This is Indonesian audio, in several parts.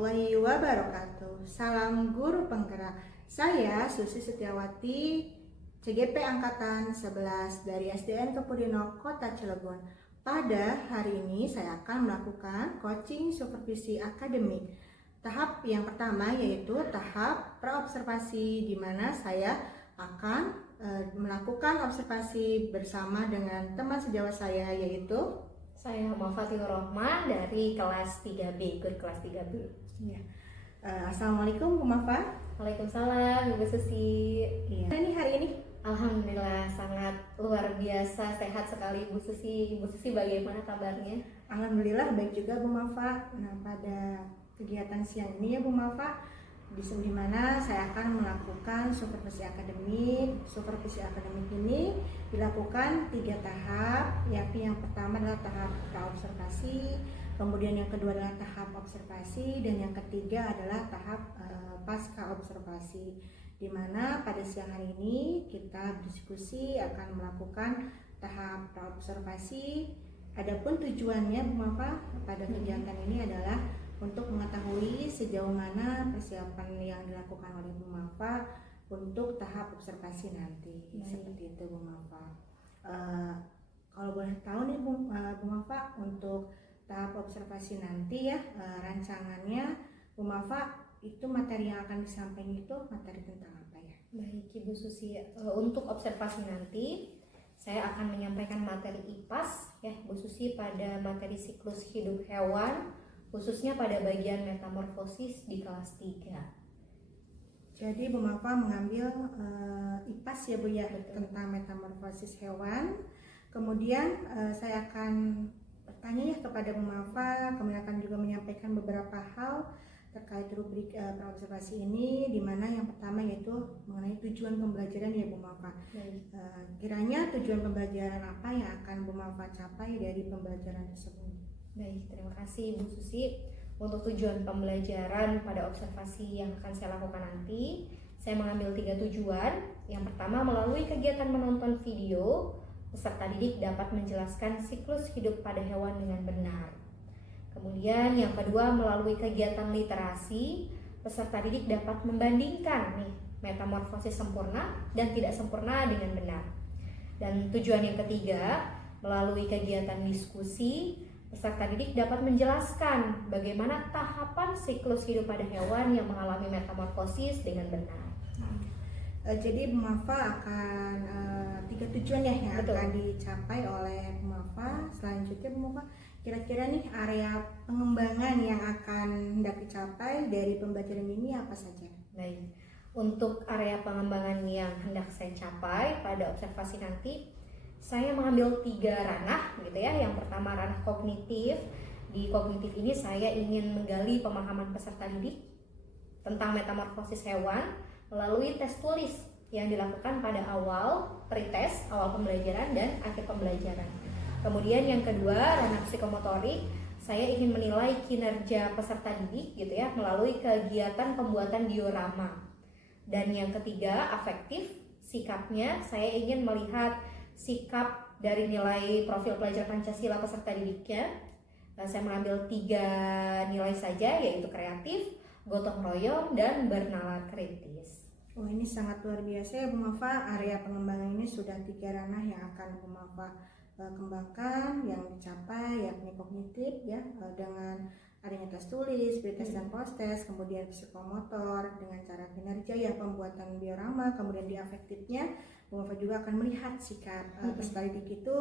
warahmatullahi wabarakatuh. Salam guru penggerak. Saya Susi Setiawati, CGP Angkatan 11 dari SDN Kepudino, Kota Cilegon. Pada hari ini saya akan melakukan coaching supervisi akademik. Tahap yang pertama yaitu tahap praobservasi, di mana saya akan melakukan observasi bersama dengan teman sejawat saya, yaitu saya Fathur Rahman dari kelas 3B, ikut kelas 3B. Ya. Assalamualaikum Bu Mafa. Waalaikumsalam Ibu Susi. Iya. Ini hari ini Alhamdulillah sangat luar biasa, sehat sekali Bu Susi. Bu Susi bagaimana kabarnya? Alhamdulillah baik juga Bu Mafa. Nah, pada kegiatan siang ini ya Bu Mafa, di mana saya akan melakukan supervisi akademik. Supervisi akademik ini dilakukan 3 tahap, yakni yang pertama adalah tahap praobservasi, kemudian yang kedua adalah tahap observasi, dan yang ketiga adalah tahap pasca observasi. Di mana pada siang hari ini kita berdiskusi akan melakukan tahap praobservasi. Adapun tujuannya Bu Mafa pada kegiatan ini adalah untuk mengetahui sejauh mana persiapan yang dilakukan oleh Bu Mafa untuk tahap observasi nanti. Seperti itu Bu Mafa. Kalau boleh tahu nih Bu Mafa, untuk tahap observasi nanti ya, rancangannya Bu Mafa itu materi yang akan disampaikan itu materi tentang apa ya? Baik Ibu Susi, untuk observasi nanti saya akan menyampaikan materi IPAS ya Bu Susi pada materi siklus hidup hewan, khususnya pada bagian metamorfosis di kelas 3. Jadi Bu Mafa mengambil IPAS ya Bu ya. Betul. Tentang metamorfosis hewan. Kemudian saya akan bertanya ya kepada Bu Mafa, kemudian akan juga menyampaikan beberapa hal terkait rubrik praobservasi ini, di mana yang pertama yaitu mengenai tujuan pembelajaran ya Bu Mafa. Kiranya tujuan pembelajaran apa yang akan Bu Mafa capai dari pembelajaran tersebut? Baik, terima kasih Bu Susi. Untuk tujuan pembelajaran pada observasi yang akan saya lakukan nanti, saya mengambil 3 tujuan. Yang pertama, melalui kegiatan menonton video, peserta didik dapat menjelaskan siklus hidup pada hewan dengan benar. Kemudian yang kedua, melalui kegiatan literasi, peserta didik dapat membandingkan metamorfosis sempurna dan tidak sempurna dengan benar. Dan tujuan yang ketiga, melalui kegiatan diskusi, peserta didik dapat menjelaskan bagaimana tahapan siklus hidup pada hewan yang mengalami metamorfosis dengan benar. Jadi Bu Mafa akan 3 tujuan ya yang Betul. akan dicapai oleh Bu Mafa. Selanjutnya Bu Mafa, kira-kira nih area pengembangan yang akan hendak dicapai dari pembelajaran ini apa saja? Baik, untuk area pengembangan yang hendak saya capai pada observasi nanti, saya mengambil 3 ranah gitu ya. Yang pertama ranah kognitif. Di kognitif ini saya ingin menggali pemahaman peserta didik tentang metamorfosis hewan melalui tes tulis yang dilakukan pada awal pretest, awal pembelajaran dan akhir pembelajaran. Kemudian yang kedua ranah psikomotorik, saya ingin menilai kinerja peserta didik gitu ya melalui kegiatan pembuatan diorama. Dan yang ketiga afektif, sikapnya saya ingin melihat sikap dari nilai profil pelajar Pancasila peserta didiknya. Saya mengambil 3 nilai saja, yaitu kreatif, gotong royong, dan bernalar kritis. Oh, ini sangat luar biasa ya Bu Mafa. Area pengembangan ini sudah 3 ranah yang akan Bu Mafa kembangkan, yang dicapai yakni kognitif ya, dengan adanya tes tulis, pretest dan post-test, kemudian psikomotor dengan cara kinerja ya pembuatan diorama, kemudian di afektifnya Bu Mafa juga akan melihat sikap peserta didik itu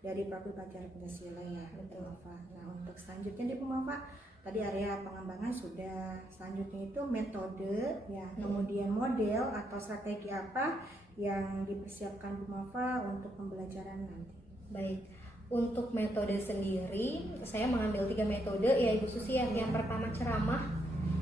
dari profil pelajar Pancasila ya Bu Mafa. Nah, untuk selanjutnya di Bu Mafa, tadi area pengembangan sudah, selanjutnya itu metode ya, kemudian model atau strategi apa yang dipersiapkan Bu Mafa untuk pembelajaran nanti. Baik, untuk metode sendiri saya mengambil 3 metode ya Ibu Susi ya. Yang pertama ceramah,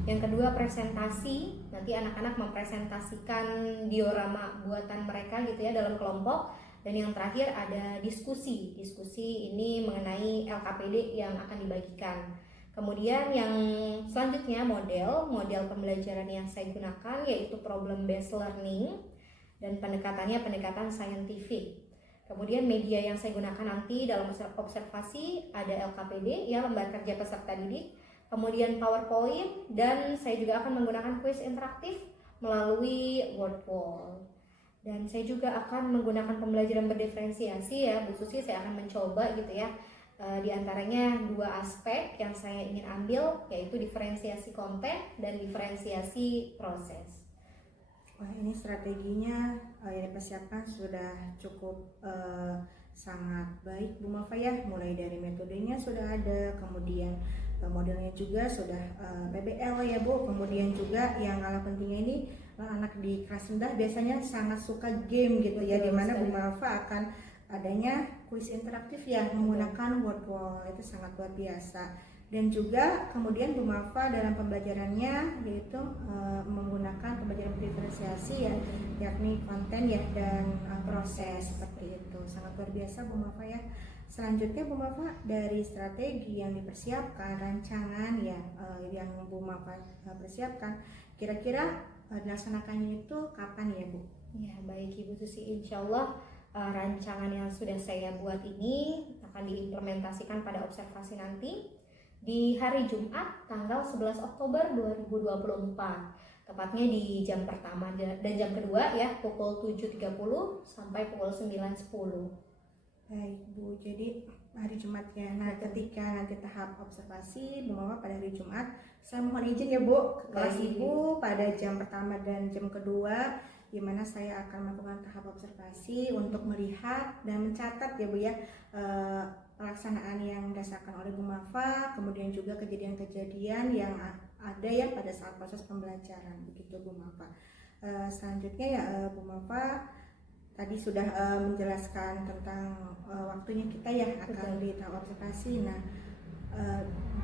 yang kedua presentasi, nanti anak-anak mempresentasikan diorama buatan mereka gitu ya dalam kelompok, dan yang terakhir ada diskusi. Diskusi ini mengenai LKPD yang akan dibagikan. Kemudian yang selanjutnya model pembelajaran yang saya gunakan yaitu problem based learning, dan pendekatannya pendekatan saintifik. Kemudian media yang saya gunakan nanti dalam observasi ada LKPD ya, lembar kerja peserta didik, kemudian PowerPoint, dan saya juga akan menggunakan kuis interaktif melalui word wall. Dan saya juga akan menggunakan pembelajaran berdiferensiasi ya, Bu Susi. Saya akan mencoba gitu ya, di antaranya 2 aspek yang saya ingin ambil, yaitu diferensiasi konten dan diferensiasi proses. Wah, ini strateginya yang dipersiapkan sudah cukup sangat baik Bu Mafa ya. Mulai dari metodenya sudah ada, kemudian modelnya juga sudah PBL ya Bu. Kemudian juga yang kalah pentingnya ini, anak di kelas rendah biasanya sangat suka game gitu. Betul, ya, dimana Bu Mafa akan adanya kuis interaktif ya menggunakan word wall, itu sangat luar biasa. Dan juga kemudian Bu Mafa dalam pembelajarannya yaitu menggunakan pembelajaran diferensiasi ya, yakni konten ya dan proses, seperti itu. Sangat luar biasa Bu Mafa ya. Selanjutnya Bu Mafa, dari strategi yang dipersiapkan, rancangan ya yang Bu Mafa persiapkan, kira-kira dilaksanakannya itu kapan ya Bu? Ya baik Ibu Susi, insya Allah rancangan yang sudah saya buat ini akan diimplementasikan pada observasi nanti di hari Jumat tanggal 11 Oktober 2024, tepatnya di jam pertama dan jam kedua ya, pukul 7.30 sampai pukul 9.10. Baik Bu, jadi hari Jumat ya. Nah, ketika nanti tahap observasi Bu Mafa pada hari Jumat, saya mohon izin ya Bu ke kelas Ibu pada jam pertama dan jam kedua, di mana saya akan melakukan tahap observasi untuk melihat dan mencatat ya Bu ya pelaksanaan yang didasarkan oleh Bu Mafa, kemudian juga kejadian-kejadian yang ada ya pada saat proses pembelajaran, begitu Bu Mafa. Selanjutnya ya Bu Mafa tadi sudah menjelaskan tentang waktunya kita ya akan di tahap observasi. Nah,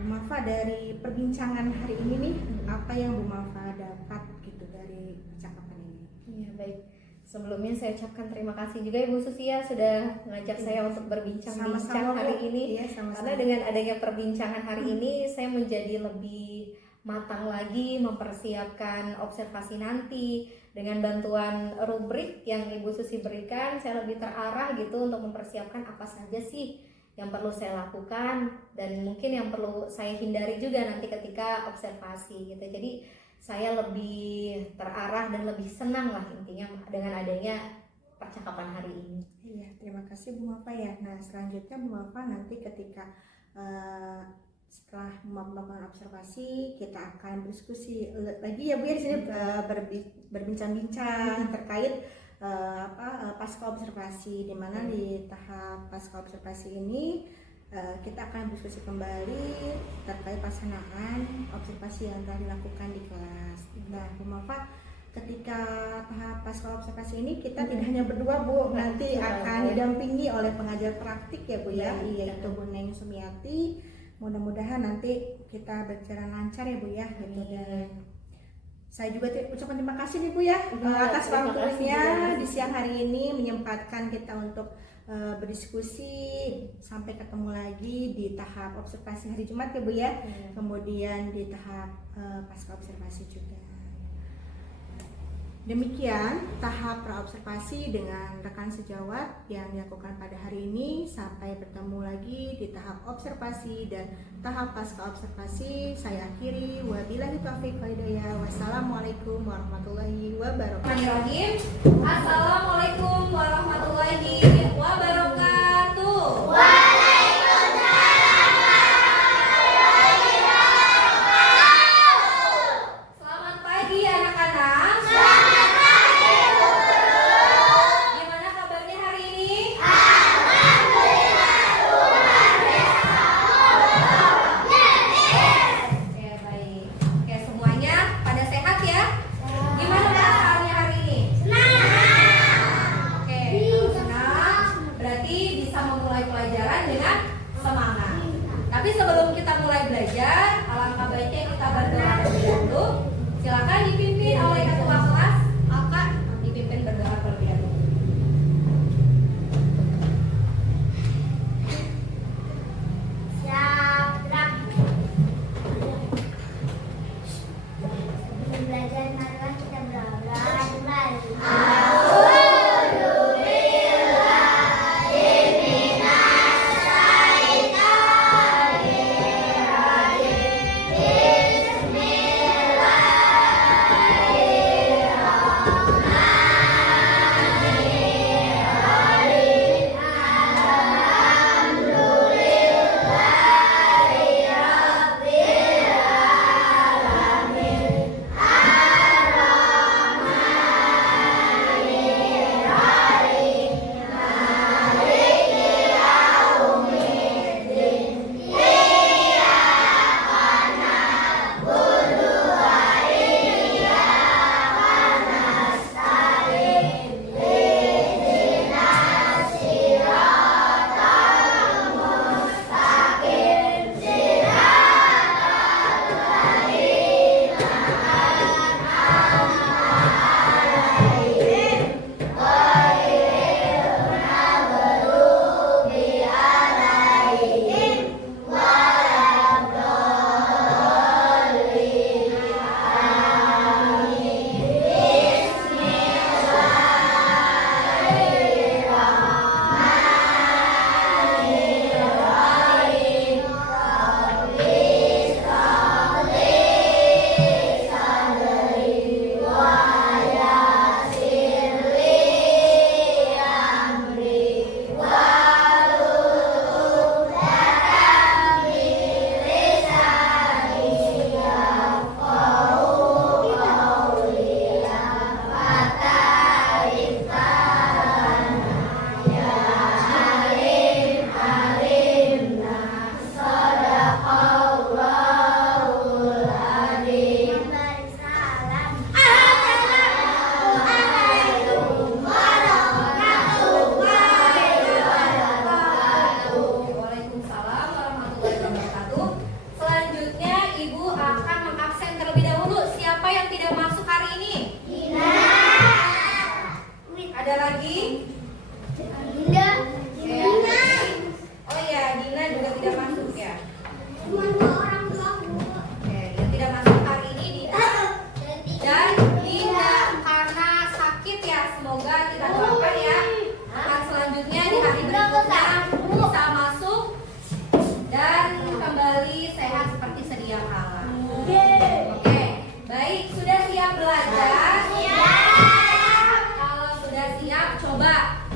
Bu Mafa dari perbincangan hari ini nih, apa yang Bu Mafa dapat gitu dari percakapan ini? Iya baik. Sebelumnya saya ucapkan terima kasih juga Ibu Susi ya sudah mengajak saya untuk berbincang-bincang hari ini. Karena dengan adanya perbincangan hari ini, saya menjadi lebih matang lagi mempersiapkan observasi nanti. Dengan bantuan rubrik yang Ibu Susi berikan, saya lebih terarah gitu untuk mempersiapkan apa saja sih yang perlu saya lakukan dan mungkin yang perlu saya hindari juga nanti ketika observasi gitu. Jadi saya lebih terarah dan lebih senang lah intinya dengan adanya percakapan hari ini. Iya, terima kasih Bu Mafa ya. Nah, selanjutnya Bu Mafa nanti ketika setelah melakukan observasi, kita akan berdiskusi lagi ya Bu ya di sini, berbincang-bincang terkait pasca observasi, di mana di tahap pasca observasi ini kita akan berdiskusi kembali terkait pelaksanaan observasi yang telah dilakukan di kelas. Nah, Bu Mafa, ketika tahap pasca observasi ini kita tidak hanya berdua Bu, nanti akan didampingi oleh pengajar praktik ya Bu ya, yaitu Bu Neng Sumiati. Mudah-mudahan nanti kita berjalan lancar ya Bu ya gitu. Dan saya juga ucapkan terima kasih nih Bu ya atas waktunya di siang hari ini menyempatkan kita untuk berdiskusi. Sampai ketemu lagi di tahap observasi hari Jumat ya Bu ya. Kemudian di tahap pasca observasi juga. Demikian tahap praobservasi dengan rekan sejawat yang dilakukan pada hari ini. Sampai bertemu lagi di tahap observasi dan tahap pasca observasi. Saya akhiri, wabillahi taufiq wal hidayah. Wassalamualaikum warahmatullahi wabarakatuh. Assalamualaikum warahmatullahi wabarakatuh. Selamat pagi anak-anak. Tapi sebelum kita mulai belajar, alangkah baiknya kita berdoa terlebih dahulu. Silakan dipimpin oleh ketua kelas, maka dipimpin berdoa terlebih dahulu. Siap, gerak. Sebelum belajar, marilah kita berdoa dulu.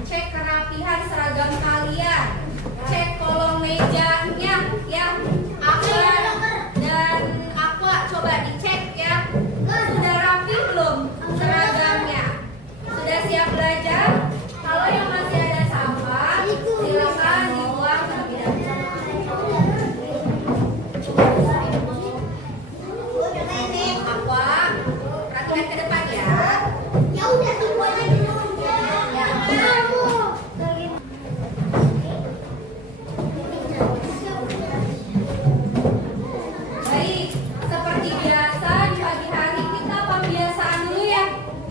cek kerapihan seragam kalian, cek kolong mejanya ya. Akbar dan Aqua coba dicek ya. Sudah rapi belum seragamnya? Sudah siap belajar? Kalau yang masih ada sampah, silakan dibuang terlebih dahulu. Aqua, perhatikan ke depan ya. Ya udah semuanya dulu. Ya. Baik, seperti biasa di pagi hari kita pembiasaan dulu ya,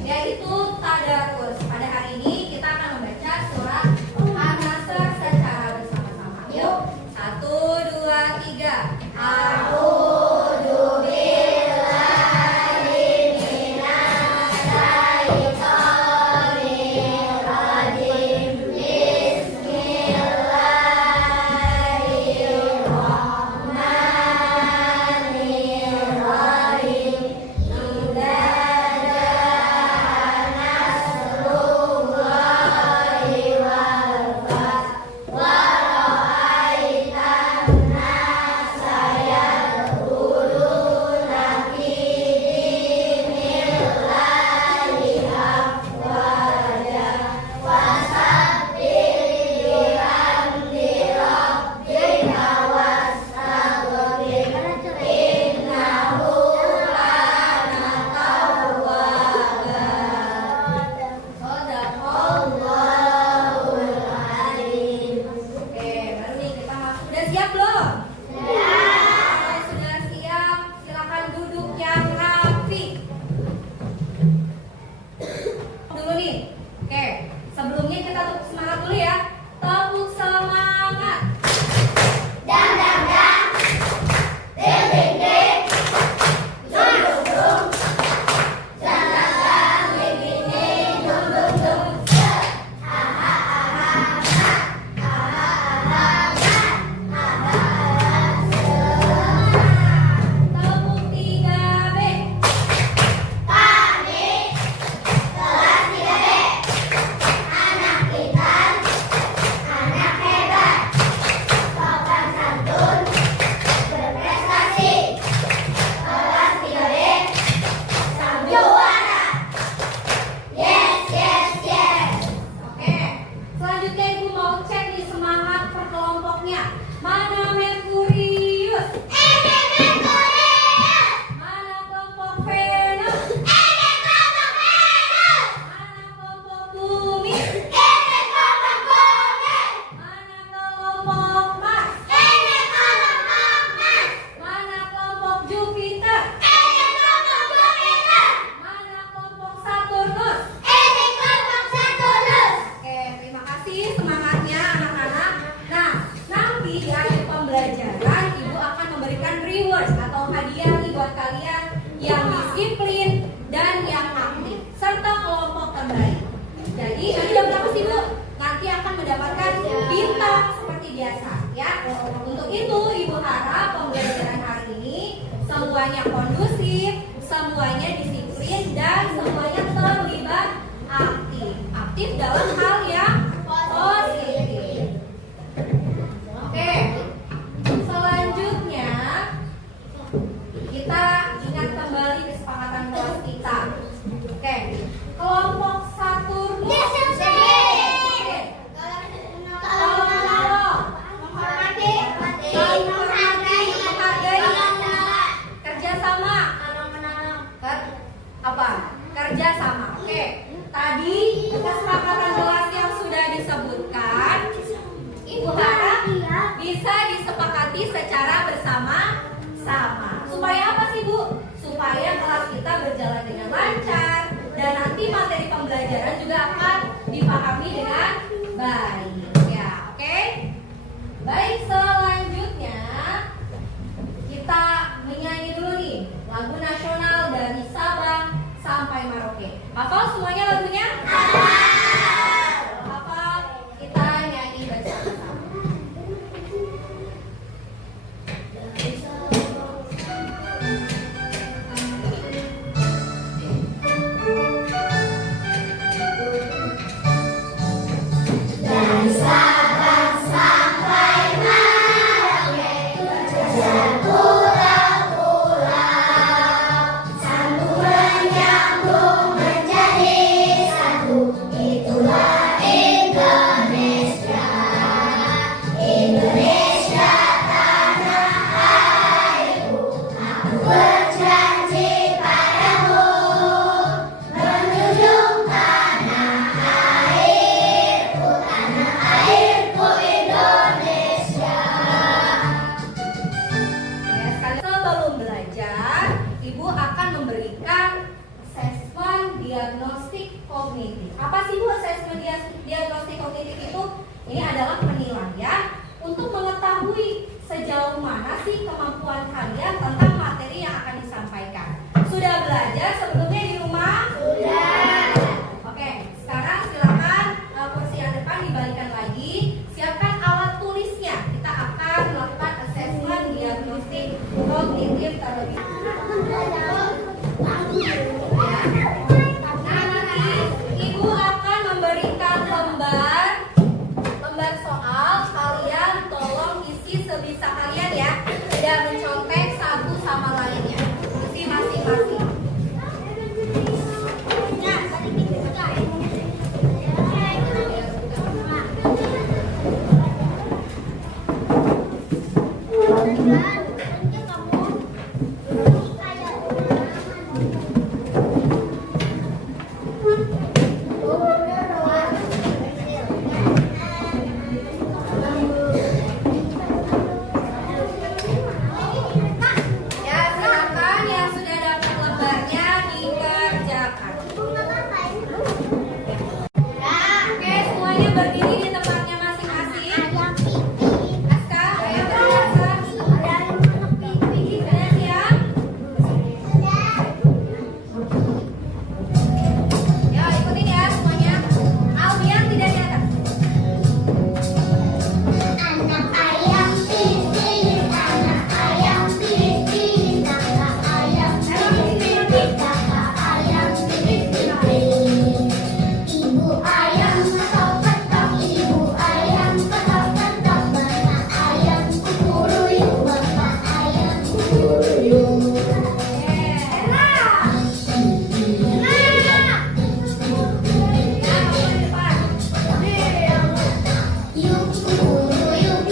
yaitu tadarus. Pada hari ini kita akan membaca surat An-Nasr secara bersama-sama. Yuk, 1, 2, 3. A'udzu billahi minasyaitonir rajim. Bismillahirrahmanirrahim. Idza jaa nasrullahi wal fath wa ra'aitan nasa yadkhuluna fi dinillahi afwaja wasabbih bihamdi rabbika wastaghfir innahu kana tawwaba. Shadaqallahul alim. Oke, baru nih kita masuk. Sudah siap belum? Kalau sudah siap, silakan duduk yang rapi. Dulu nih. Oke, sebelumnya kita tepuk semangat dulu ya. Tepuk semangat. Dang dang dang. Ding ding ding. Dum dum dum. Dang dang dang. Ding ding ding. Dum dum dum. Ha ha ha ha. Ha ha ha ha. Ha ha ha. Tepuk 3B. Kami kelas 3B. Anak pintar, anak hebat, sopan santun, berprestasi. Kelas 3B, sang juara. Yes, yes, yes. Oke, selanjutnya Ibu mau cek nih semangat per kelompoknya. Mana Merkurius? Ini Merkurius. Mana kelompok Venus? Ini kelompok Venus. Mana kelompok Bumi? Ini kelompok Bumi. Mana kelompok Mars? Ini kelompok Mars. Mana kelompok Jupiter? Ini kelompok Jupiter. Mana kelompok Saturnus? Ini kelompok Saturnus. Oke, terima kasih semangatnya anak-anak. Nah, nanti di akhir pembelajaran Ibu akan memberikan reward atau hadiah nih buat kalian yang disiplin dan yang aktif serta kelompok terbaik. Jadi nanti jam berapa sih Bu? Nanti akan mendapatkan bintang seperti biasa ya. Untuk itu Ibu harap pembelajaran hari ini semuanya kondusif, semuanya disiplin dan semuanya terlibat aktif. Aktif dalam hal yang positif. Oke. Selanjutnya kita ingat kembali kesepakatan kelas kita. Oke. Kelompok Saturnus. Yes, yes, yes. Oke. Kalau Tolong. menghormati, Saling menghormati, menghargai. Kerjasama. Apa? Kerjasama. Oke. Tadi kesepakatan kelas yang sudah disebutkan, Ibu harap bisa disepakati secara bersama-sama. Supaya apa sih Bu? Supaya kelas kita berjalan dengan lancar dan nanti materi pembelajaran juga akan dipahami dengan baik. Ya, oke? Baik, selanjutnya kita menyanyi dulu nih lagu nasional dari Sabang sampai Merauke. Hafal semuanya lagunya? Hafal, kita nyanyi bersama-sama. Sebelum belajar, Ibu akan memberikan asesmen diagnostik kognitif. Apa sih Bu asesmen diagnostik kognitif itu? Ini adalah penilaian untuk mengetahui sejauh mana sih kemampuan kalian tentang materi yang akan disampaikan. Sudah belajar sebelumnya di rumah? Sudah. Oke, sekarang silakan kursi yang depan dibalikan lagi. Siapkan alat tulisnya. Kita akan melakukan asesmen diagnostik kognitif terlebih dahulu. Nah, nanti Ibu akan memberikan lembar soal. Kalian tolong isi sebisa kalian ya. Tidak mencontek satu sama lainnya. Isi masing-masing. Ya, silakan yang sudah dapat lembarnya dikerjakan. Oke, semuanya berdiri di tempatnya masing-masing. Aska, ayo bergerak. Sudah siap? Ya, ikutin ya semuanya. Albian tidak di atas. Anak ayam pipih, anak ayam pipih, kakak ayam pipih, kakak ayam pipih. Ibu ayam ketok-ketok, ibu ayam ketok-ketok, bapak ayam kukuruyuk, bapak ayam kukuruyuk. Yuk kukuruyuk.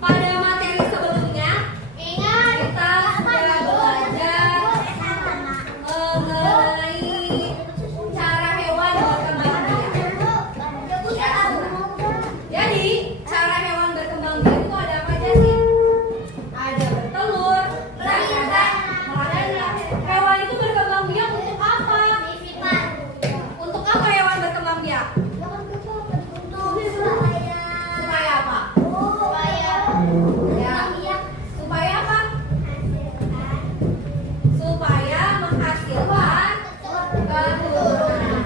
Pada materi sebelumnya, kita sudah belajar mengenai cara hewan berkembang biak. Jadi, cara hewan berkembang biak itu ada apa aja sih? Ada bertelur, dan ada melayang. Hewan itu berkembang biak untuk apa? Untuk apa hewan berkembang biak? Supaya apa? Ya. Supaya apa? Supaya menghasilkan keturunan.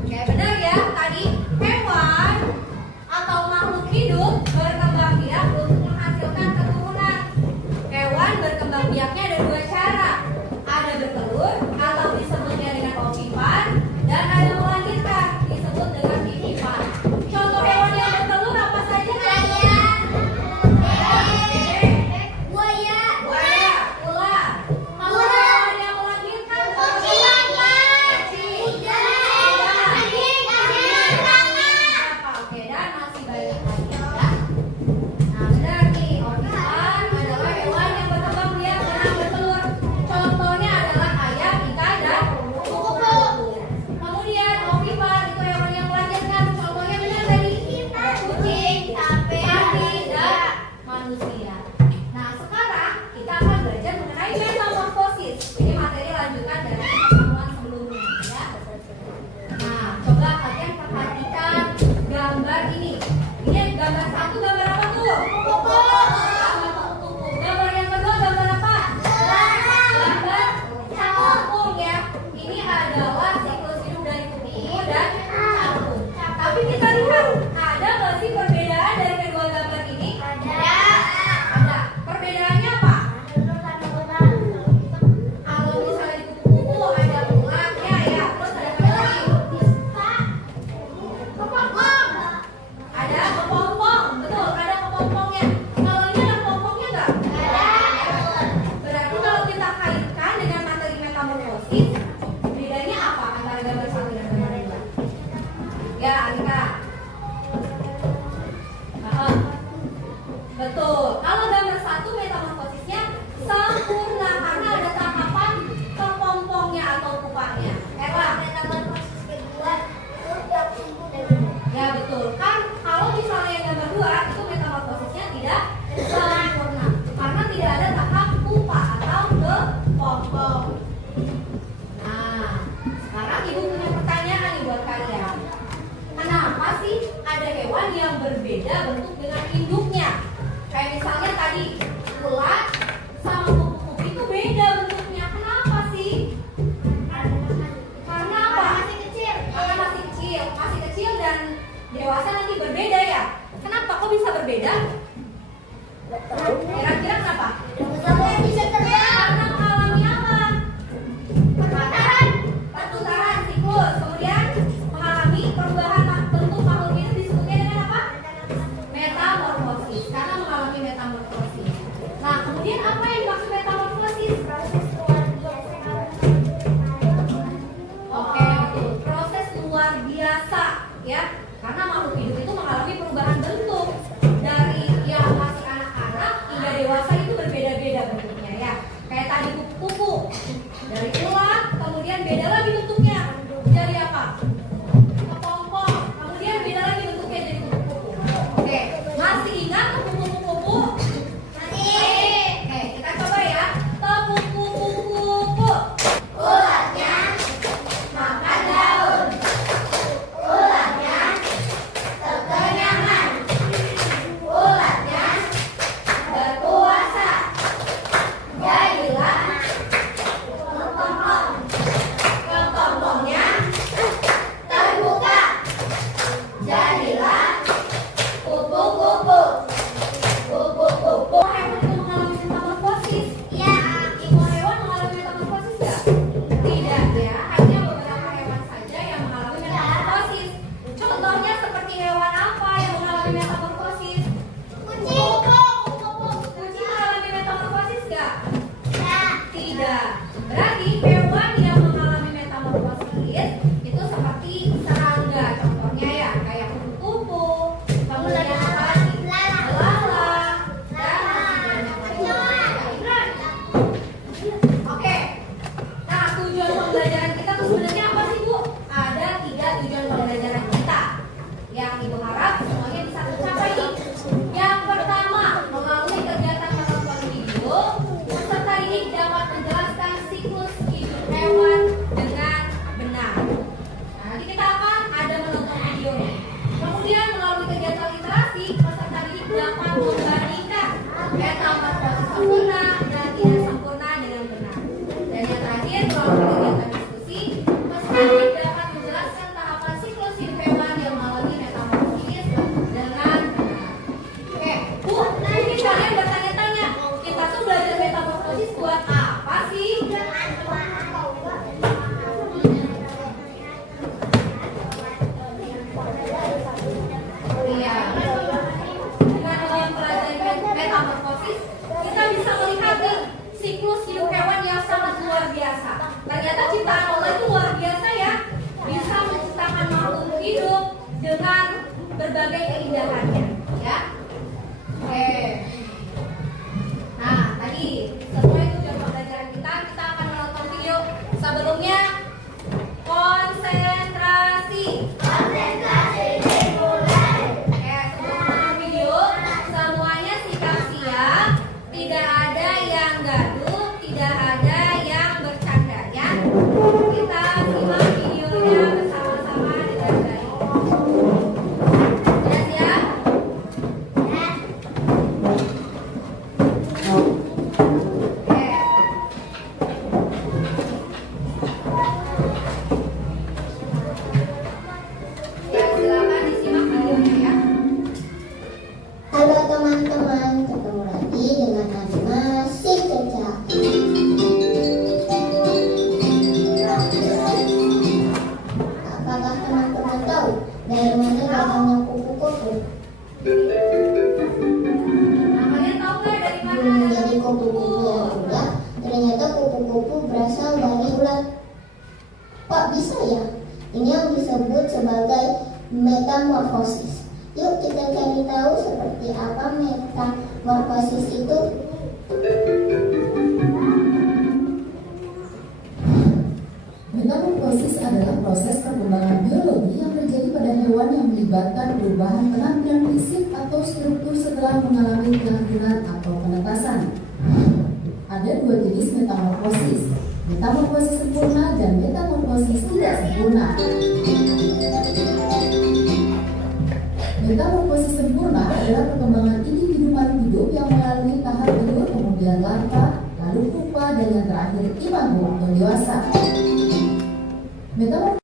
Oke, benar ya. Tadi hewan atau makhluk hidup berkembang biak untuk menghasilkan keturunan. Hewan berkembang biaknya ada dua cara. Ada bertelur atau disebutnya dengan ovipan, dan ada melahirkan disebut dengan vivipan. Contoh hewan yang bertelur apa saja? Buaya, ular. Kalau hewan yang melahirkan kucing, oke, dan masih banyak lagi ya. Nah, benar nih, ovipan adalah hewan yang berkembang biak dan bertelur. Contohnya adalah ayam, ikan, dan kuku. Kemudian ovipan itu hewan yang melahirkan. Contohnya benar tadi, kucing, sapi, dan manusia. Nah, sekarang kita akan belajar mengenai metamorfosis. Ini materi lanjutan dari pertemuan sebelumnya ya. Nah, coba kalian perhatikan gambar ini. Ini gambar satu, gambar apa tuh? Kuku. Gambar yang kedua gambar apa? Gambar capung ya. Ini adalah siklus hidup dari kuku dan capung. Tapi kita berbeda bentuk dengan induknya. Kayak misalnya tadi ulat sama kupu-kupu itu beda bentuknya. Kenapa sih? Karena apa? Masih kecil. Karena masih kecil dan dewasa nanti berbeda ya. Kenapa kok bisa berbeda? Kira-kira kenapa? Sampai bisa terbang. Karena mengalami apa? Pertukaran siklus. Kemudian mengalami perubahan bentuk makhluk hidup disebutnya dengan apa? Metamorfosis. Karena mengalami metamorfosis. Nah, kemudian apa yang dimaksud metamorfosis? Oke, betul. Proses luar biasa, ya. Karena makhluk hidup itu mengalami perubahan bentuk dari yang masih anak-anak hingga dewasa itu berbeda-beda bentuknya, ya. Kayak tadi kupu-kupu dari ulat, kemudian beda lagi bentuknya jadi apa? Kepompong. Kemudian beda lagi bentuknya jadi kupu-kupu. Oke, masih ingat kupu-kupu? Oke, kita coba ya. Tepuk kupu-kupu. Ulatnya Makan daun. ulatnya terkenyaman. Ulatnya Berpuasa. jadilah kepompong. Kepompongnya Terbuka jadilah kupu-kupu. Kupu-kupu. hewan itu mengalami metamorfosis. Ya, Semua hewan mengalami metamorfosis nggak? Tidak ya, hanya beberapa hewan saja yang mengalami metamorfosis. Contohnya seperti hewan apa yang mengalami metamorfosis? kucing. Kucing mengalami metamorfosis nggak? Ya, Tidak. Berarti hewan yang mengalami metamorfosis itu seperti serangga, contohnya ya, kayak kupu-kupu, kemudian apa lagi? Belalang, dan masih banyak lagi. Oke. Nah, tujuan pembelajaran kita tuh sebenarnya apa sih, Bu? Ada 3 tujuan pembelajaran kita yang Ibu harap semuanya bisa tercapai nih. Yang pertama, melalui kegiatan menonton video, peserta didik dapat menjelaskan siklus hidup hewan dengan benar. Nah, nanti kita akan ada menonton videonya. Kemudian melalui kegiatan literasi, peserta didik dapat membandingkan metamorfosis sempurna dan tidak sempurna dengan benar. Dan yang terakhir, melalui kegiatan diskusi, peserta didik dapat menjelaskan tahapan siklus hidup hewan yang mengalami metamorfosis dengan benar. Oke, Bu, mungkin kalian bertanya-tanya, kita tuh belajar metamorfosis buat apa sih? Iya. Dengan mempelajari metamorfosis, kita bisa melihat nih siklus hidup hewan yang sangat luar biasa. Ternyata ciptaan Allah itu luar biasa ya, bisa menciptakan makhluk hidup dengan berbagai keindahannya, ya. Oke. Nah, tadi sesuai tujuan pembelajaran kita akan menonton video. Sebelumnya konsentrasi. konsentrasi dimulai. Sebelum menonton video, semuanya sikap siap. Tidak ada yang gaduh, tidak ada yang bercanda ya. Kita simak videonya bersama-sama dengan baik. Sudah siap? Oke. Ya, silakan disimak videonya ya. Halo teman-teman, ketemu lagi dengan Anima si Caca. Apakah teman-teman tahu dari mana datangnya kupu-kupu? Nah, kalian tahu nggak dari mana Belum ada menjadi kupu-kupu yang udah, ternyata kupu-kupu berasal dari ulat. Kok bisa ya? Ini yang disebut sebagai metamorfosis. Yuk kita cari tahu seperti apa metamorfosis itu. Metamorfosis adalah proses perkembangan biologi yang terjadi pada hewan yang melibatkan perubahan penampilan fisik atau struktur setelah mengalami kelahiran atau penetasan. Ada 2 jenis metamorfosis, metamorfosis sempurna dan metamorfosis tidak sempurna. Metamorfosis sempurna adalah perkembangan individu makhluk hidup yang melalui tahap telur, kemudian larva, lalu pupa, dan yang terakhir imago atau dewasa. Metamorfosis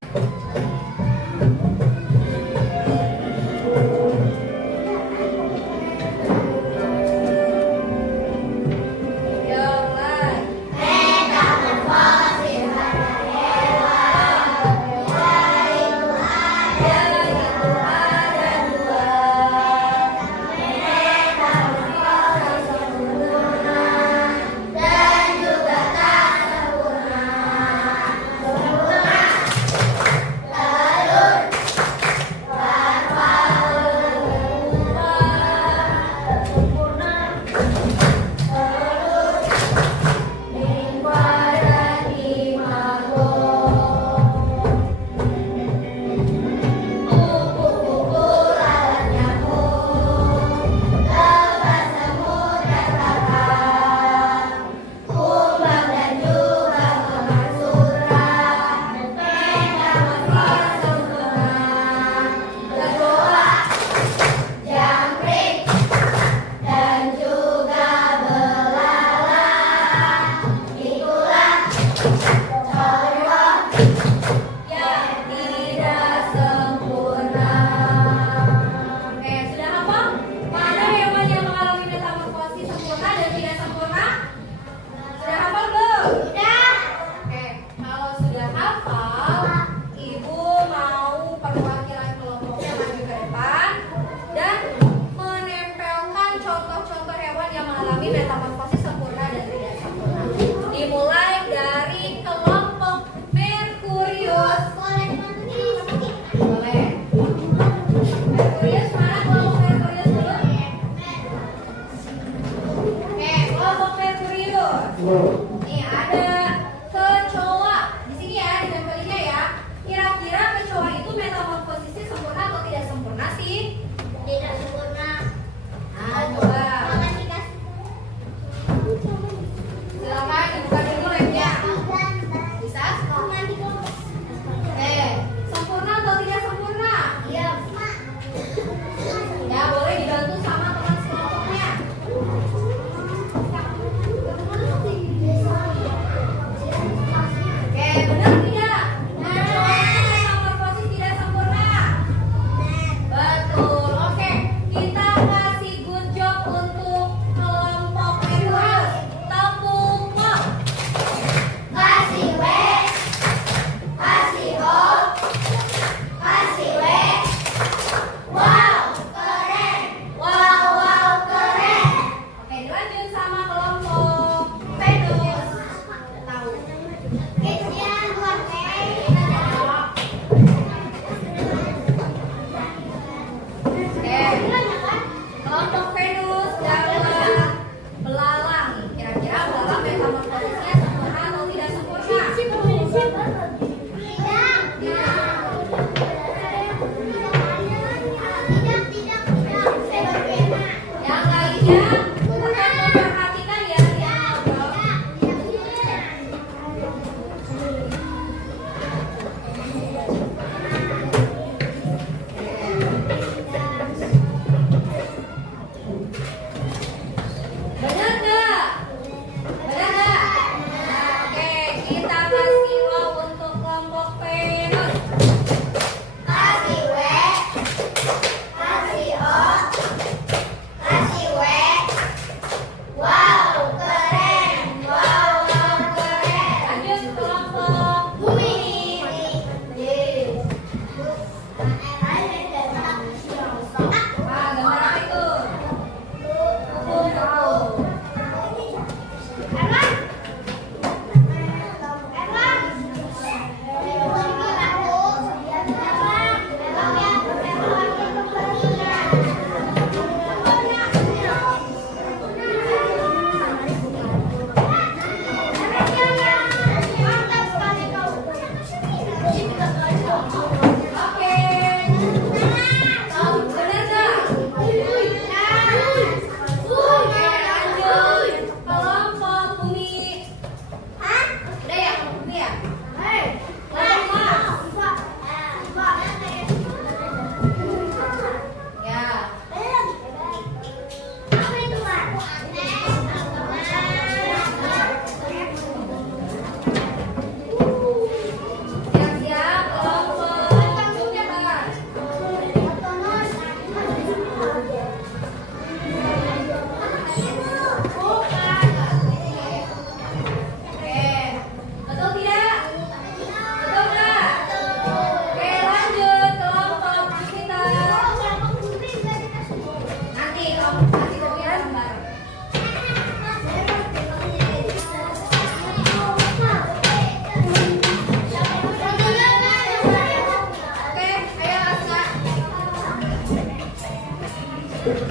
Oke,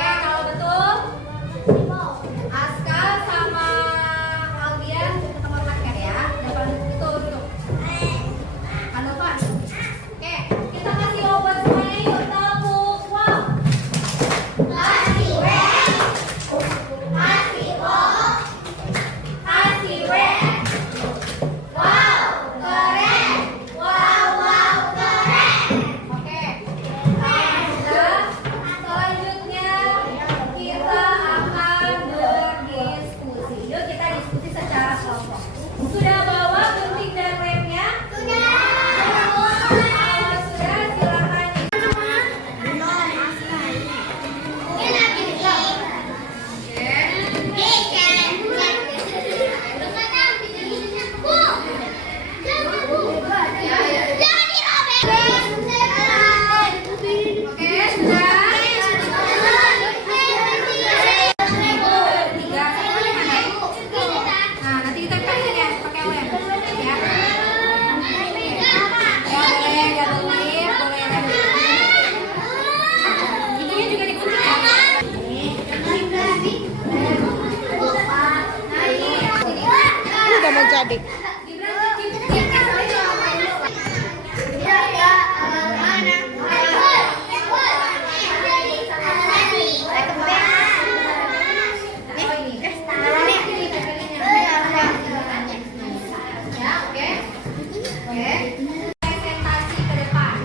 kalau betul Aska sama Aldian mengamankan ya. Depan betul duduk. Depan. Oke, kita kasih obat semuanya yuk. Tepuk. Wow. Kasih wek, kasih kok, kasih wek. Wow, keren. Wow, keren. Oke. Sudah. Selanjutnya kita akan berdiskusi. Yuk kita diskusi secara kelompok. Sudah bawa gunting dan lemnya? Sudah. Kalau sudah silakan. Oke, sudah. Tiga, satu, mana? Nah, nanti kita kasih ya pakai lem. Ya. Ya, boleh, itunya juga digunting ya. Udah mau jadi. Presentasi ke depan.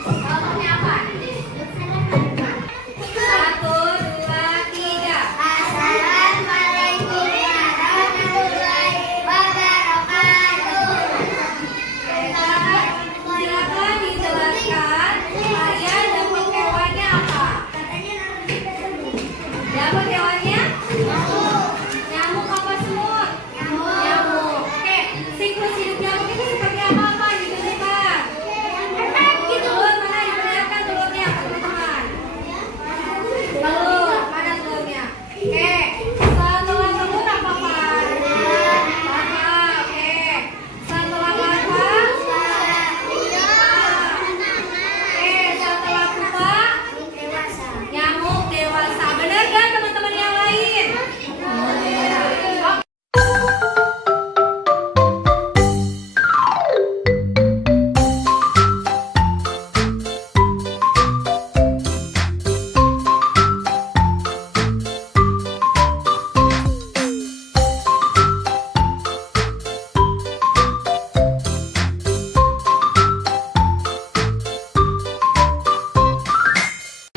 Kelompoknya apa? 1, 2, 3. Assalamualaikum warahmatullahi wabarakatuh. Silakan dijelaskan kalian dapat hewannya apa? Dapat hewannya? Nyamuk apa semut? Nyamuk. Oke, siklus hidup nyamuk itu seperti apa Pak? Ditunjukkan. Telur mana diperlihatkan telurnya teman-teman? Telur mana telurnya? Oke, setelah telur apa Pak? Larva. Oke, setelah larva? Oke, setelah pupa? Nyamuk dewasa. Benar kan teman-teman yang lain?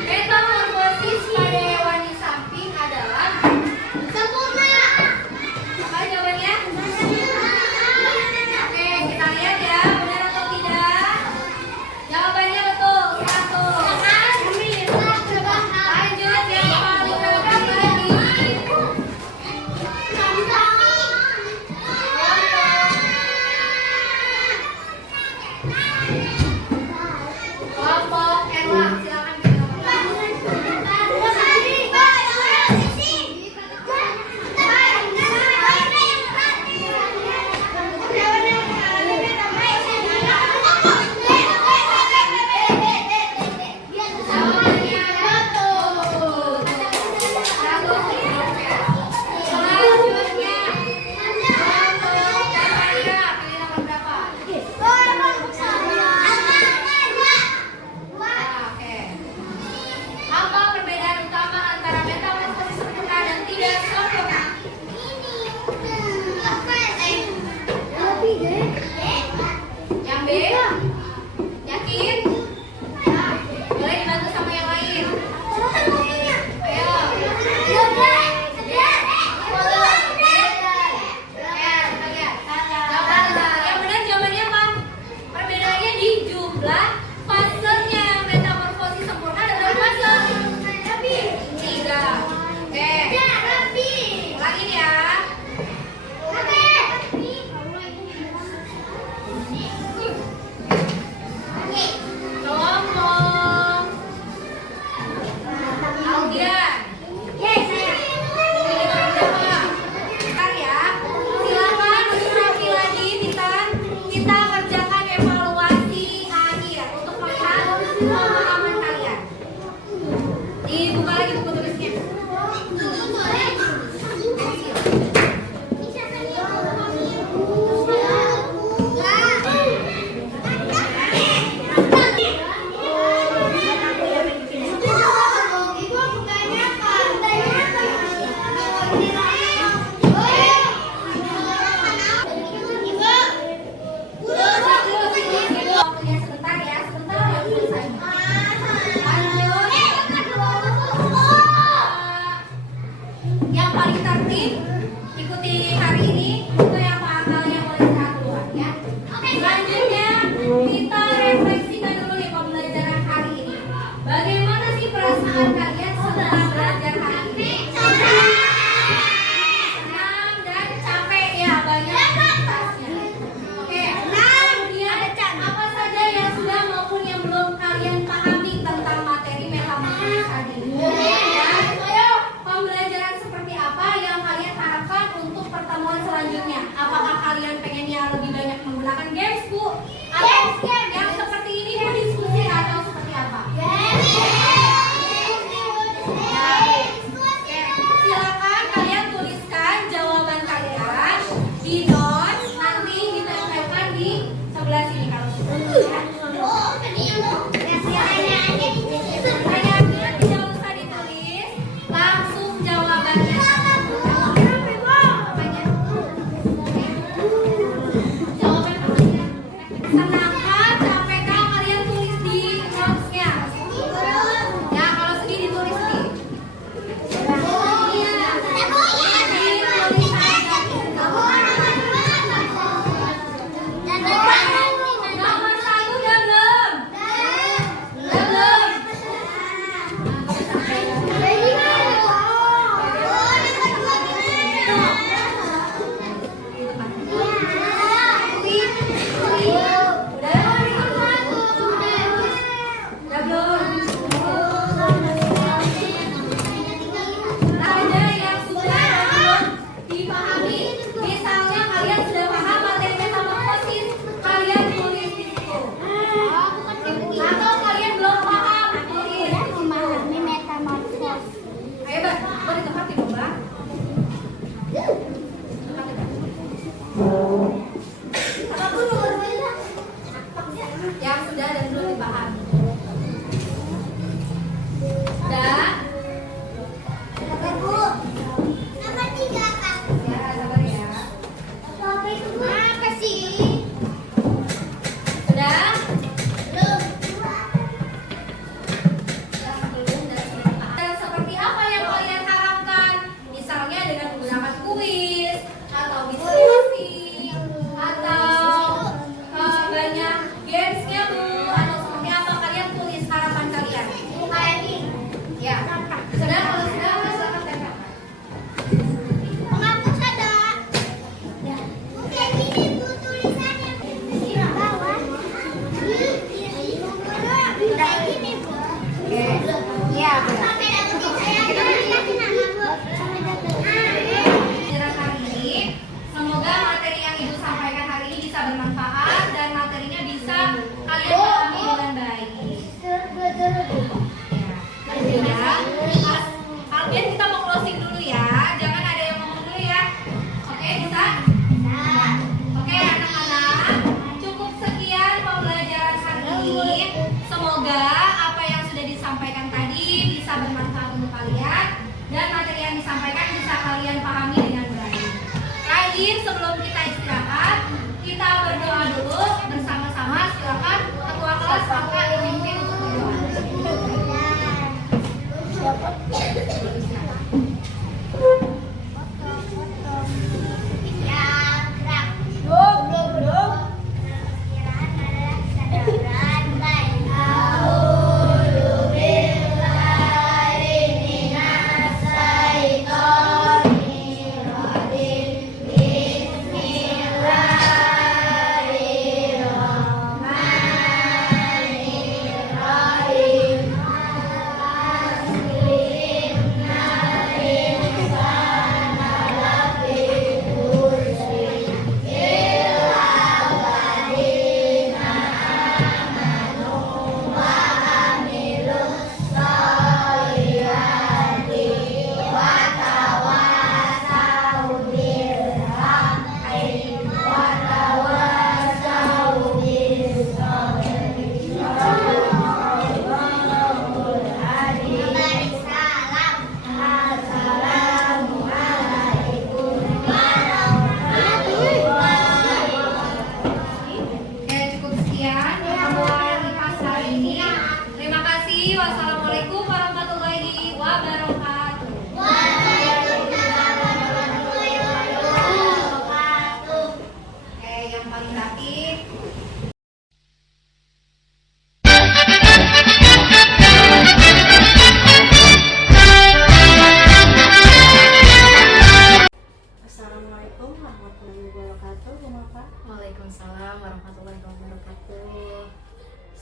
Metamorfosis pada hewan di samping adalah apa jawabannya? Oke, kita lihat ya, benar atau tidak? Jawabannya betul, 1. Lanjut yang paling depan lagi. Kelompok Erlang, silakan dijelaskan. Jawabannya betul. Selanjutnya kelompok Jamaika, pilih nomor berapa? Oke. Apa perbedaan utama antara metamorfosis sempurna dan tidak sempurna? Yang B? Yakin? Boleh dibantu sama yang lain? Ayo. Yang benar jawabannya apa? Perbedaannya di jumlah fasenya. Metamorfosis sempurna ada berapa fase? 3. Oke. Ulangin ya. Kelompok Aldian. Bentar ya. Silakan untuk rapi lagi, Titan. Kita kerjakan evaluasi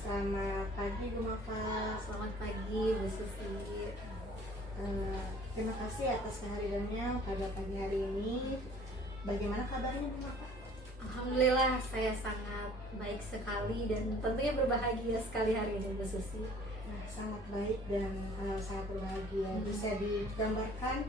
Selamat pagi Bu Mafa. Selamat pagi Bu Susi. Terima kasih atas kehadirannya pada pagi hari ini. Bagaimana kabarnya Bu Mafa? Alhamdulillah saya sangat baik sekali dan tentunya berbahagia sekali hari ini Bu Susi. Nah, sangat baik dan sangat berbahagia. Bisa digambarkan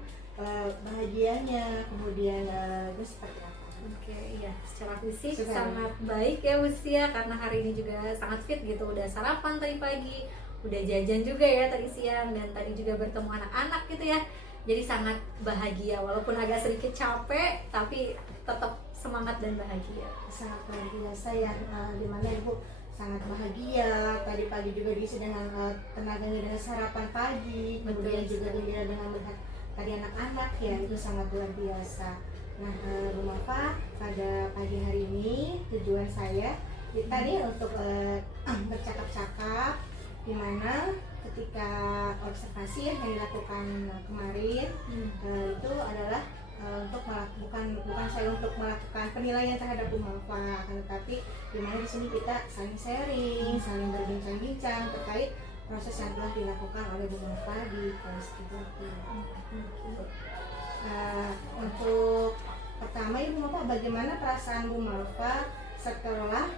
bahagianya, kemudian itu seperti apa? Oke, iya, secara fisik Sekali. sangat baik ya Bu Susi ya, karena hari ini juga sangat fit gitu. Udah sarapan tadi pagi, udah jajan juga ya tadi siang, dan tadi juga bertemu anak-anak gitu ya. Jadi sangat bahagia, walaupun agak sedikit capek tapi tetap semangat dan bahagia. Sangat luar biasa ya, dimana Ibu sangat bahagia. Tadi pagi juga diisi dengan tenaganya dengan sarapan pagi, kemudian Betul juga sekali. gembira dengan melihat tadi anak-anak ya, itu sangat luar biasa. Nah, Bu Mafa, pada pagi hari ini tujuan saya kita nih untuk bercakap-cakap, dimana ketika observasi yang dilakukan kemarin itu adalah untuk bukan saya untuk melakukan penilaian terhadap Bu Mafa, tetapi dimana di sini kita saling sharing, saling berbincang-bincang terkait proses yang telah dilakukan oleh Bu Mafa di kelas 3. Untuk pertama Ibu Mafa, bagaimana perasaan Bu Mafa setelah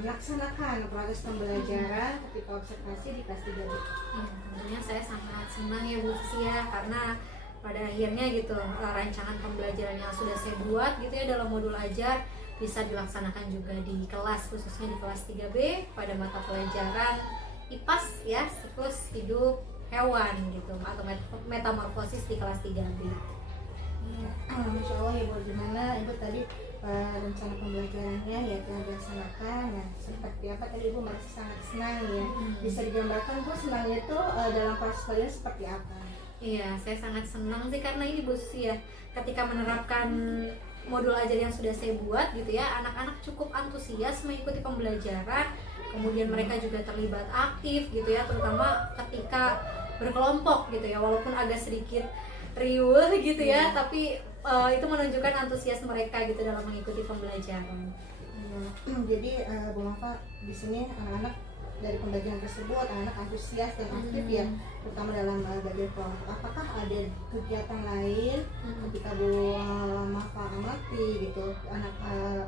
melaksanakan proses pembelajaran ketika observasi di kelas 3B? Ya, tentunya saya sangat senang ya Bu Susi ya, karena pada akhirnya gitu rancangan pembelajaran yang sudah saya buat gitu ya dalam modul ajar bisa dilaksanakan juga di kelas, khususnya di kelas 3B pada mata pelajaran IPAS ya, siklus hidup hewan gitu, atau metamorfosis di kelas 3B. Iya, Masya Allah ya Bu, gimana Ibu tadi rencana pembelajarannya ya telah dilaksanakan. Nah, seperti apa tadi Ibu merasa sangat senang ya? Bisa digambarkan Bu senangnya itu dalam proses belajar seperti apa? Iya, saya sangat senang sih karena ini Bu Susi ya, ketika menerapkan modul ajar yang sudah saya buat gitu ya, anak-anak cukup antusias mengikuti pembelajaran, kemudian mereka juga terlibat aktif gitu ya, terutama ketika berkelompok gitu ya, walaupun agak sedikit riuh gitu ya, tapi itu menunjukkan antusias mereka gitu dalam mengikuti pembelajaran. Jadi Bu Mafa, di sini anak-anak dari pembelajaran tersebut anak-anak antusias dan aktif ya, terutama dalam belajar kelompok. Apakah ada kegiatan lain ketika Bu Mafa amati gitu, anak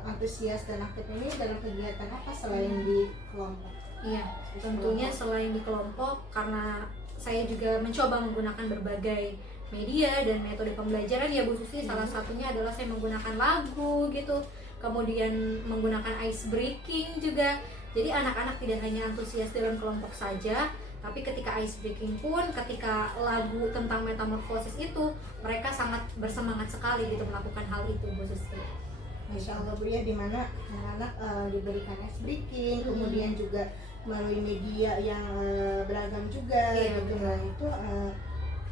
antusias dan aktif ini dalam kegiatan apa selain di kelompok? Iya, tentunya selain di kelompok, karena saya juga mencoba menggunakan berbagai media dan metode pembelajaran ya Bu Susi. Salah satunya adalah saya menggunakan lagu gitu, kemudian menggunakan ice breaking juga. Jadi anak-anak tidak hanya antusias dalam kelompok saja, tapi ketika ice breaking pun, ketika lagu tentang metamorfosis itu, mereka sangat bersemangat sekali gitu melakukan hal itu Bu Susi. Masya Allah Bu ya, dimana anak-anak diberikan ice breaking, kemudian juga melalui media yang beragam juga gitu. Nah itu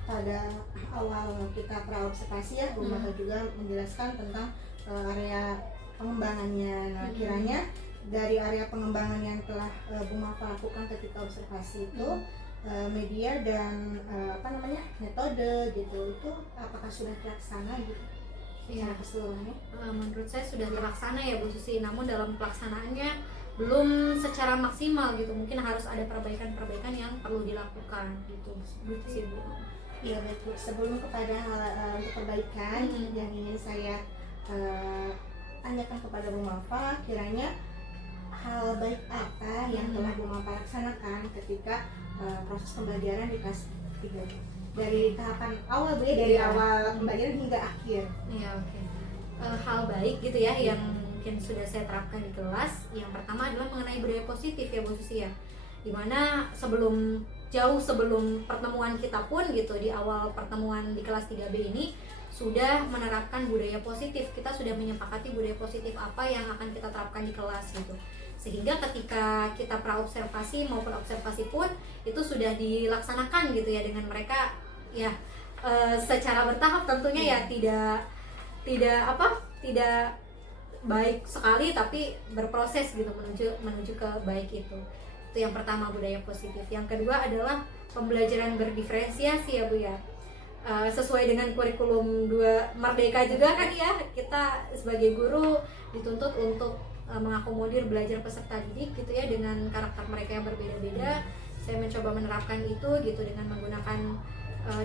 pada awal kita praobservasi ya, Bu Mafa juga menjelaskan tentang area pengembangannya. Nah kiranya dari area pengembangan yang telah Bu Mafa lakukan ketika observasi itu, media dan metode gitu, itu apakah sudah terlaksana gitu? Iya, keseluruhannya? Menurut saya sudah terlaksana ya Bu Susi, namun dalam pelaksanaannya belum secara maksimal gitu, mungkin harus ada perbaikan-perbaikan yang perlu dilakukan gitu sih Bu. Iya baik Bu, sebelum kepada hal untuk perbaikan yang ingin saya tanyakan kepada Bu Mafa, kiranya hal baik apa yang telah Bu Mafa laksanakan ketika proses pembelajaran di kelas 3 dari tahapan awal Bu ya, dari awal pembelajaran hingga akhir. Iya, oke. Hal baik gitu ya yang mungkin sudah saya terapkan di kelas, yang pertama adalah mengenai budaya positif ya Bu Susi ya, dimana jauh sebelum pertemuan kita pun gitu, di awal pertemuan di kelas 3B ini sudah menerapkan budaya positif. Kita sudah menyepakati budaya positif apa yang akan kita terapkan di kelas gitu, sehingga ketika kita praobservasi maupun observasi pun itu sudah dilaksanakan gitu ya dengan mereka ya, secara bertahap tentunya ya, tidak baik sekali tapi berproses gitu menuju ke baik itu yang pertama, budaya positif. Yang kedua adalah pembelajaran berdiferensiasi ya Bu ya, sesuai dengan kurikulum 2 Merdeka juga kan ya, kita sebagai guru dituntut untuk mengakomodir belajar peserta didik gitu ya dengan karakter mereka yang berbeda-beda. Saya mencoba menerapkan itu gitu dengan menggunakan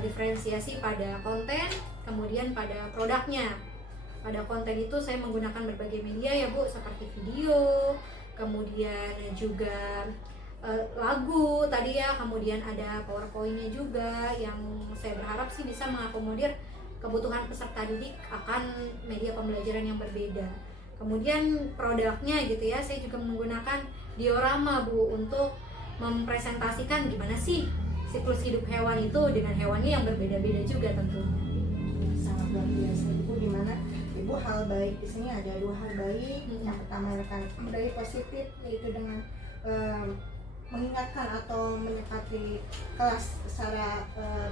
diferensiasi pada konten, kemudian pada produknya. Pada konten itu saya menggunakan berbagai media ya Bu, seperti video, kemudian juga lagu tadi ya, kemudian ada PowerPoint-nya juga yang saya berharap sih bisa mengakomodir kebutuhan peserta didik akan media pembelajaran yang berbeda. Kemudian produknya gitu ya, saya juga menggunakan diorama Bu untuk mempresentasikan gimana sih siklus hidup hewan itu dengan hewannya yang berbeda-beda juga tentunya. Sangat luar biasa Ibu, dimana Ibu hal baik di sini ada 2 hal baik. Yang pertama adalah budaya positif, yaitu dengan mengingatkan atau mendekati kelas secara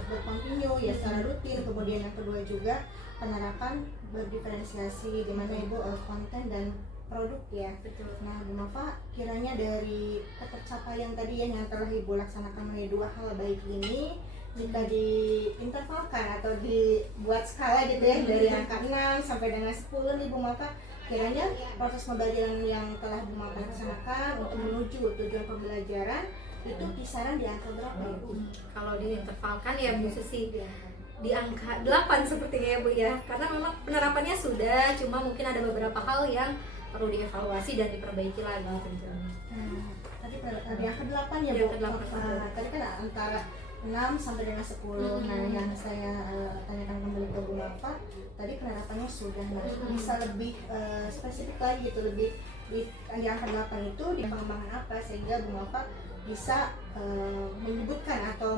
berkontinu ya, secara rutin. Kemudian yang kedua juga penerapan berdiferensiasi di mana Ibu konten dan produk ya. Betul. Nah, Bu Nova, kiranya dari ketercapaian tadi ya yang telah Ibu laksanakan melalui 2 hal baik ini, jika diintervalkan atau dibuat skala gitu ya dari angka 6 sampai dengan 10 nih Bu Nova, kiranya proses pembelajaran yang telah Bu Nova laksanakan untuk menuju tujuan pembelajaran itu kisaran di angka berapa Ibu? Kalau diintervalkan ya Bu Susi di angka 8 sepertinya ya Bu ya, karena memang penerapannya sudah, cuma mungkin ada beberapa hal yang perlu dievaluasi dan diperbaiki lagi tentunya. Tadi di angka 8 ya Di Bu. angka 8. Tadi kan antara 6 sampai dengan 10. Nah, yang saya tanyakan kembali ke Bu Nova, tadi penerapannya sudah, bisa lebih spesifik lagi gitu, lebih di angka 8 itu di pengembangan apa sehingga Bu Nova bisa menyebutkan atau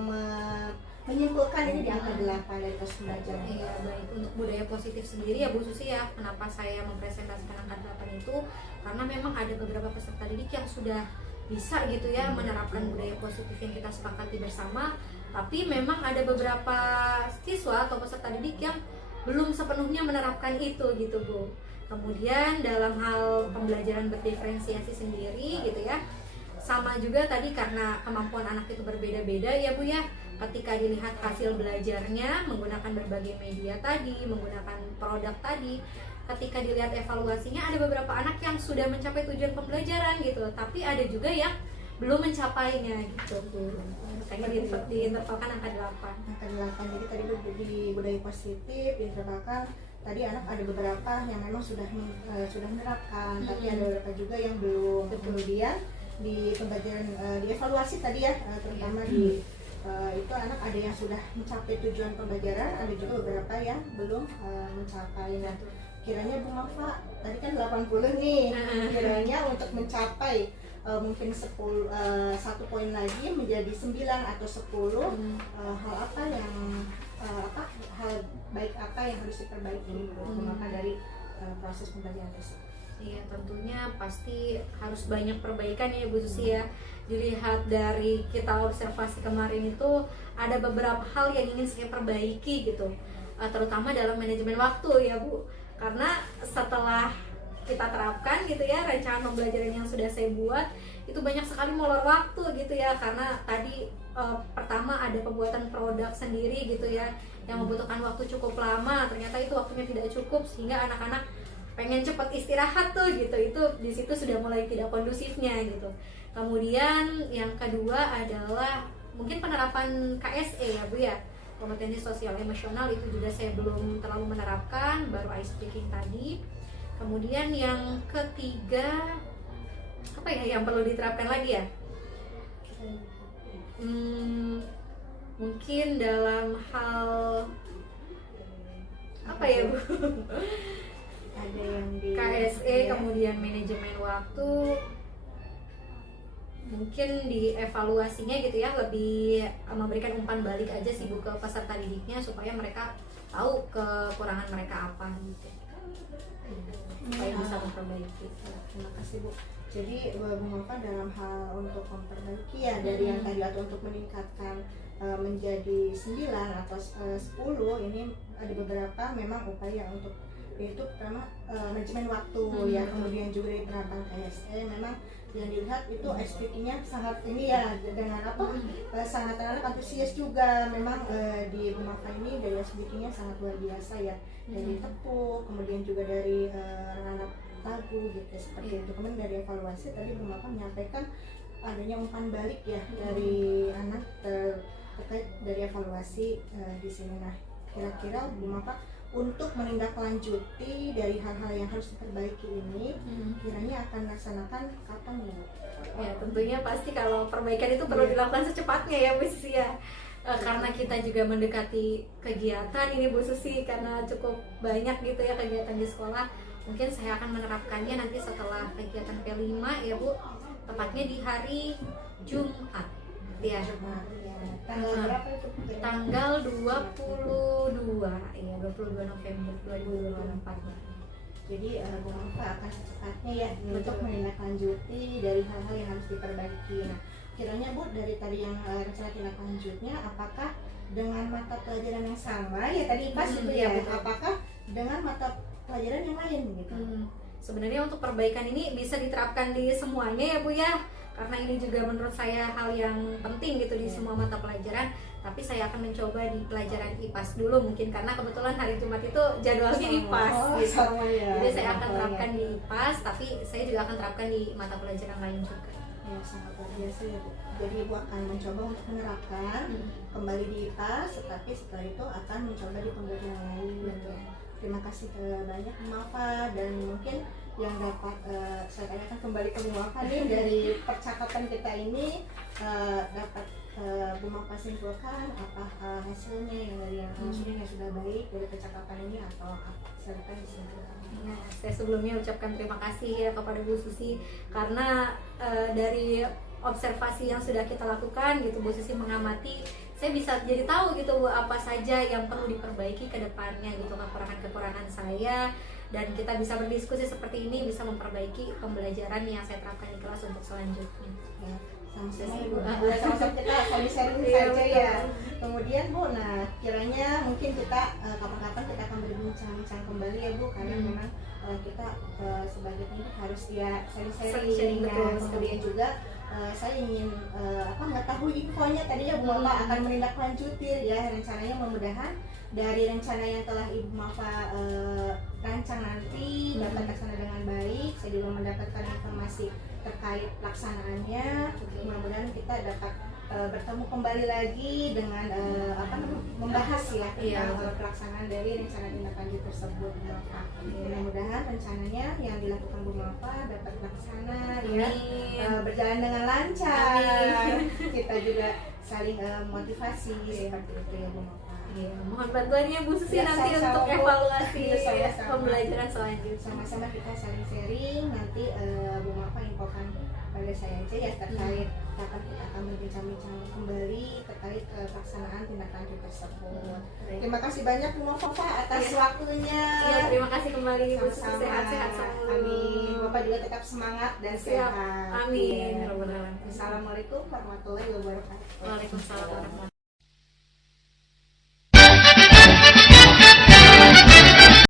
menyimpulkan ini di angka 8 dari proses pembelajaran. Iya, baik. Untuk budaya positif sendiri ya Bu Susi ya, kenapa saya mempresentasikan angka 8 itu karena memang ada beberapa peserta didik yang sudah bisa gitu ya menerapkan budaya positif yang kita sepakati bersama, tapi memang ada beberapa siswa atau peserta didik yang belum sepenuhnya menerapkan itu gitu Bu. Kemudian dalam hal pembelajaran berdiferensiasi sendiri gitu ya, sama juga tadi karena kemampuan anak itu berbeda-beda ya Bu ya. Ketika dilihat hasil belajarnya menggunakan berbagai media tadi, menggunakan produk tadi, ketika dilihat evaluasinya ada beberapa anak yang sudah mencapai tujuan pembelajaran gitu, tapi ada juga yang belum mencapainya gitu Bu. Makanya diintervalkan angka 8. Angka 8, jadi tadi di budaya positif diintervalkan, tadi anak ada beberapa yang memang sudah menerapkan, tapi ada beberapa juga yang belum. Kemudian di pembelajaran dievaluasi tadi ya, terutama di itu anak ada yang sudah mencapai tujuan pembelajaran, ada juga beberapa yang belum mencapai. Nah, kiranya Bu Nova, tadi kan 80 nih, kiranya untuk mencapai mungkin 10 1 poin lagi menjadi 9 atau 10, hal apa yang hal baik apa yang harus diperbaiki Bu Nova dari proses pembelajaran tersebut? Iya, tentunya pasti harus banyak perbaikan ya Bu Susi ya. Dilihat dari kita observasi kemarin itu ada beberapa hal yang ingin saya perbaiki gitu, terutama dalam manajemen waktu ya Bu. Karena setelah kita terapkan gitu ya rencana pembelajaran yang sudah saya buat, itu banyak sekali molor waktu gitu ya. Karena tadi pertama ada pembuatan produk sendiri gitu ya yang membutuhkan waktu cukup lama, ternyata itu waktunya tidak cukup sehingga anak-anak pengen cepat istirahat tuh gitu. Itu di situ sudah mulai tidak kondusifnya gitu. Kemudian yang kedua adalah mungkin penerapan KSE ya Bu ya, kompetensi sosial emosional, itu juga saya belum terlalu menerapkan, baru ice breaking tadi. Kemudian yang ketiga apa ya yang perlu diterapkan lagi ya? Mungkin dalam hal apa ya Bu? Ada yang di KSE, kemudian manajemen waktu, mungkin di evaluasinya gitu ya lebih memberikan umpan balik aja sih Bu ke peserta didiknya supaya mereka tahu kekurangan mereka apa gitu, supaya bisa memperbaiki. Terima kasih Bu. Jadi Bu Nova dalam hal untuk memperbaiki ya dari yang tadi atau untuk meningkatkan menjadi 9 atau 10, ini ada beberapa memang upaya untuk yaitu pertama manajemen waktu ya, kemudian juga dari penerapan KSE memang yang dilihat itu SPT-nya sangat ini ya dengan sangat anak antusias juga memang di rumah ini dari SPT-nya sangat luar biasa ya, dari tepuk, kemudian juga dari anak Tagu gitu seperti itu. Kemudian dari evaluasi tadi Bu Mafa menyampaikan adanya umpan balik ya dari anak terkait dari evaluasi di sini. Nah, kira-kira Bu Mafa untuk menindaklanjuti dari hal-hal yang harus diperbaiki ini, kiranya akan melaksanakan kapan ya? Ya tentunya pasti kalau perbaikan itu perlu dilakukan secepatnya ya Bu Susi ya. Karena kita juga mendekati kegiatan ini Bu Susi, karena cukup banyak gitu ya kegiatan di sekolah. Mungkin saya akan menerapkannya nanti setelah kegiatan P5 ya Bu, tepatnya di hari Jumat ya. Tanggal berapa itu? Tanggal 22 ya, 22 November 2024. Jadi Bu Mafa akan secepatnya ya untuk menindaklanjuti dari hal-hal yang harus diperbaiki. Nah, kiranya Bu, dari tadi yang rencana tindak lanjutnya, apakah dengan mata pelajaran yang sama ya tadi pas itu ya, apakah dengan mata pelajaran yang lain gitu? Sebenarnya untuk perbaikan ini bisa diterapkan di semuanya ya Bu ya, karena ini juga menurut saya hal yang penting gitu di semua mata pelajaran. Tapi saya akan mencoba di pelajaran IPAS dulu mungkin, karena kebetulan hari Jumat itu jadwalnya IPAS gitu. Jadi saya akan terapkan di IPAS, tapi saya juga akan terapkan di mata pelajaran lain juga. Ya, sangat luar biasa ya Bu. Jadi Ibu akan mencoba untuk menerapkan kembali di IPAS, tetapi setelah itu akan mencoba di pembelajaran lain gitu. Terima kasih banyak Bu Mafa, dan mungkin yang dapat saya tanyakan kembali ke Bu Mafa nih dari percakapan kita ini, dapat Bu Mafa simpulkan apa hasilnya yang dari yang maksudnya yang sudah baik dari percakapan ini, atau apa silakan disimpulkan. Nah, saya sebelumnya ucapkan terima kasih ya kepada Bu Susi, karena dari observasi yang sudah kita lakukan gitu, Bu Susi mengamati, saya bisa jadi tahu gitu Bu, apa saja yang perlu diperbaiki ke depannya gitu, kekurangan-kekurangan saya, dan kita bisa berdiskusi seperti ini, bisa memperbaiki pembelajaran yang saya terapkan di kelas untuk selanjutnya. Ya, sama-sama kita sharing saja ya. Kemudian Bu, nah kiranya mungkin kita kapan-kapan kita akan berbincang-bincang kembali ya Bu, karena memang kita sebagai pendidik harus ya sharing-sharing. Kemudian juga saya ingin mengetahui infonya tadinya Bu Mafa akan menindaklanjuti ya rencananya, mudah-mudahan dari rencana yang telah Ibu Mafa rancang nanti dapat terlaksana dengan baik. Saya juga mendapatkan informasi terkait pelaksanaannya. Mudah-mudahan kita dapat bertemu kembali lagi dengan membahas ya tentang pelaksanaan dari rencana tindak lanjut tersebut Bu Mafa. Mudah-mudahan rencananya yang dilakukan Bu Mafa dapat terlaksana ya, berjalan dengan lancar. Kita juga saling motivasi seperti itu ya Bu Mafa. Iya, mohon bantuannya Bu Susi Ya, nanti sama-sama, untuk Bu. evaluasi Sama-sama. pembelajaran selanjutnya. Sama-sama kita saling sharing. Nanti Bu Mafa infokan pada saya aja ya terkait kapan kita akan berbincang-bincang kembali terkait pelaksanaan tindak lanjut tersebut. Terima kasih banyak Bu Mafa atas waktunya. Iya, terima kasih kembali Bu Susi, Sama-sama. sehat-sehat selalu. Amin. Bapak juga tetap semangat dan Siap. sehat. Amin. Ya. Assalamualaikum warahmatullahi wabarakatuh. Waalaikumsalam warahmatullahi wabarakatuh.